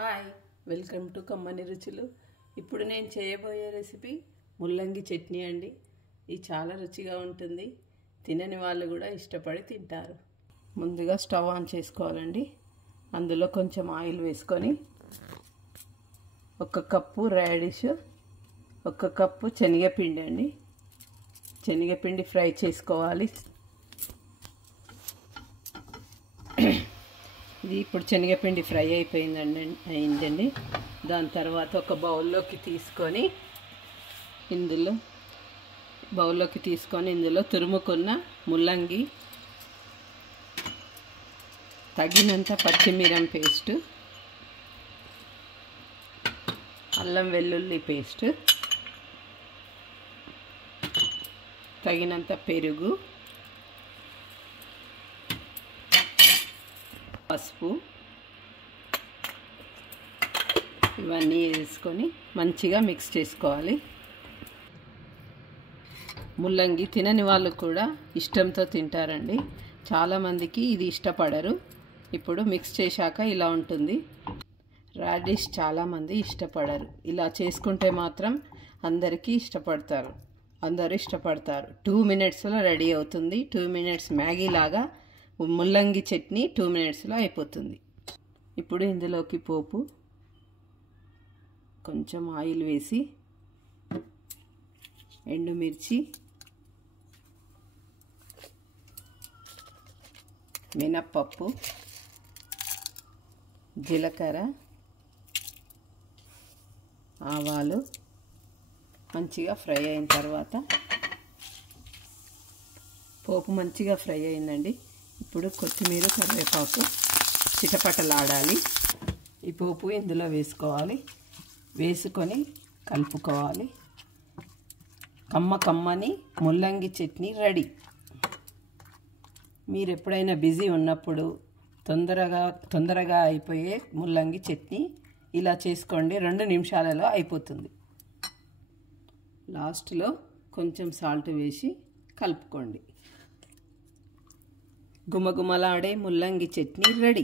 Hi, welcome to కమ్మని రుచులు. ఇప్పుడు నేను చేయబోయే రెసిపీ ముల్లంగి చట్నీ అండి. ఇది చాలా రుచిగా ఉంటుంది. తినని వాళ్ళు కూడా ఇష్టపడి తింటారు. ముందుగా స్టవ్ ఆన్ చేసుకోవాలండి. అందులో కొంచెం ఆయిల్ వేసుకొని 1 కప్పు రాడిష్, 1 కప్పు శనగపిండి అండి. శనగపిండి ఫ్రై చేసుకోవాలి. ఇది ఇప్పుడు శనగపిండి ఫ్రై అయిందండి. దాని తర్వాత ఒక బౌల్లోకి తీసుకొని ఇందులో తురుముకున్న ముల్లంగి, తగినంత పచ్చిమిరం పేస్ట్, అల్లం వెల్లుల్లి పేస్ట్, తగినంత పెరుగు, పసుపు ఇవన్నీ వేసుకొని మంచిగా మిక్స్ చేసుకోవాలి. ముల్లంగి తినని వాళ్ళు కూడా ఇష్టంతో తింటారండి. చాలామందికి ఇది ఇష్టపడరు. ఇప్పుడు మిక్స్ చేశాక ఇలా ఉంటుంది. రాడిష్ చాలామంది ఇష్టపడరు. ఇలా చేసుకుంటే మాత్రం అందరూ ఇష్టపడతారు. 2 మినిట్స్లో రెడీ అవుతుంది. 2 మినిట్స్ మ్యాగీ లాగా ముల్లంగి చట్నీ 2 మినిట్స్లో అయిపోతుంది. ఇప్పుడు ఇందులోకి పోపు కొంచెం ఆయిల్ వేసి ఎండుమిర్చి, మినప్పప్పు, జీలకర్ర, ఆవాలు మంచిగా ఫ్రై అయిన తర్వాత పోపు మంచిగా ఫ్రై అయిందండి. ఇప్పుడు కొత్తిమీర, కరివేపాకు చిటపటలాడాలి. ఈ పోపు ఇందులో వేసుకొని కలుపుకోవాలి. కమ్మని ముల్లంగి చట్నీ రెడీ. మీరు ఎప్పుడైనా బిజీ ఉన్నప్పుడు తొందరగా అయిపోయే ముల్లంగి చట్నీ ఇలా చేసుకోండి. 2 నిమిషాలలో అయిపోతుంది. లాస్ట్లో కొంచెం సాల్ట్ వేసి కలుపుకోండి. గుమగుమలాడే ముల్లంగి చట్నీ రెడీ.